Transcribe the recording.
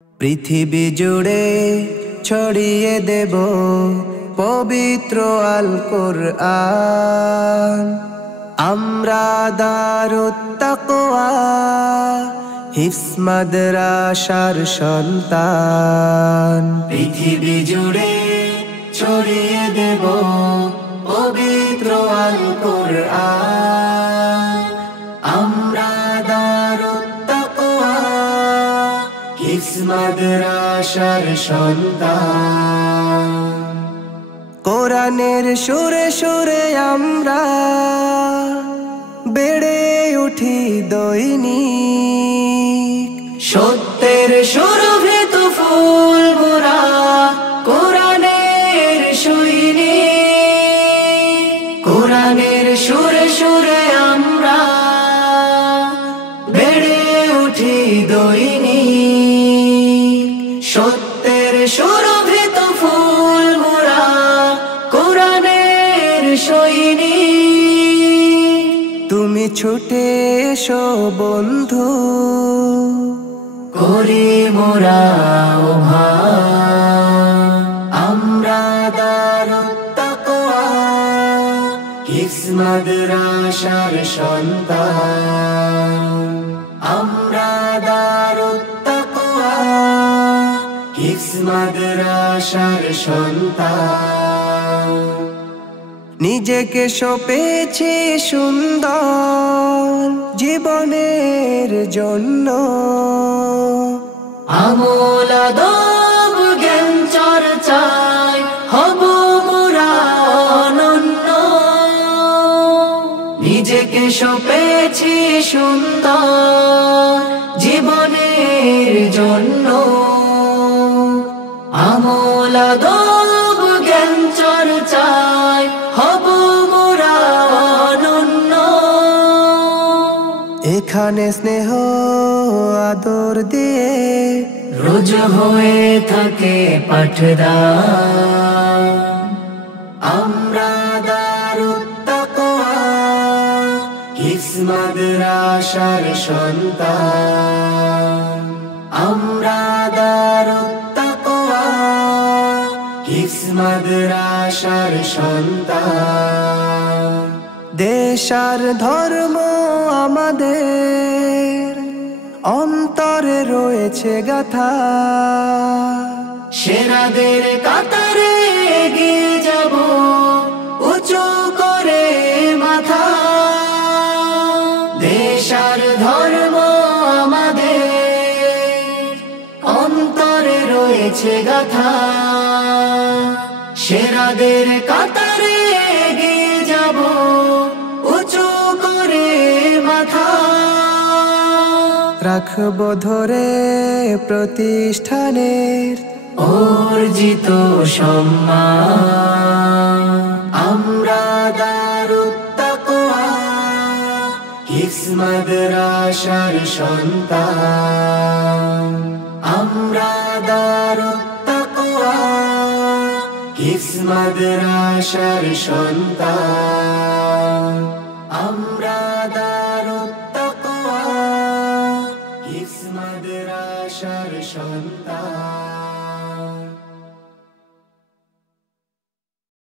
পৃথিবী জুড়ে ছড়িয়ে দেব পবিত্র আল কোরআন। আমরা দারুত তাকওয়া হিফজ মাদ্রাসার সন্তান। পৃথিবী জুড়ে ছড়িয়ে দেব পবিত্র আল কোরআন। আমরা দারুত তাকওয়া হিফজ মাদ্রাসার সন্তান। কোরআনের সুরে সুরে আমরা বেড়ে উঠি দৈনিক। সত্যের সুরভিত ফুল মোরা কোরআনের সৈনিক। কোরআনের সুরে সুরে আমরা বেড়ে উঠি দৈনিক। সত্যের সুরভিত ফুল মোরা কোরআনের সৈনিক। তুমি ছুটে এসো বন্ধু, করি মোরা আহ্বান। আমরা দারুত তাকওয়া হিফজ মাদ্রাসার সন্তান। আমরা দারুত তাকওয়া হিফজ মাদ্রাসার সন্তান। নিজেকে সঁপেছি সুন্দর জীবনের জন্য। আমল আদব জ্ঞান চর্চায় হব মোরা অনন্য। নিজেকে সঁপেছি সুন্দর জীবনের জন্য। আমল আদব জ্ঞান চর্চায় হব মোরা অনন্য। এখানে স্নেহ আদর দিয়ে রোজ হয়ে থাকে পাঠদান। আমরা দারুত তাকওয়া হিফজ মাদ্রাসার সন্তান। আমরা দারুত তাকওয়া হিফজ মাদ্রাসার সন্তান। দেশ আর ধর্ম আমাদের অন্তরে রয়েছে গাথা। সেরাদের কাতারে এগিয়ে যাব উঁচু করে মাথা। দেশ আর ধর্ম আমাদের অন্তরে রয়েছে গাথা। সেরাদের কাতারে এগিয়ে যাব উঁচু করে মাথা। রাখব ধরে প্রতিষ্ঠানের অর্জিত সম্মান। আমরা দারুত তাকওয়া হিফজ মাদ্রাসার সন্তান। আমরা দারুত তাকওয়া হিফজ মাদ্রাসার সন্তান।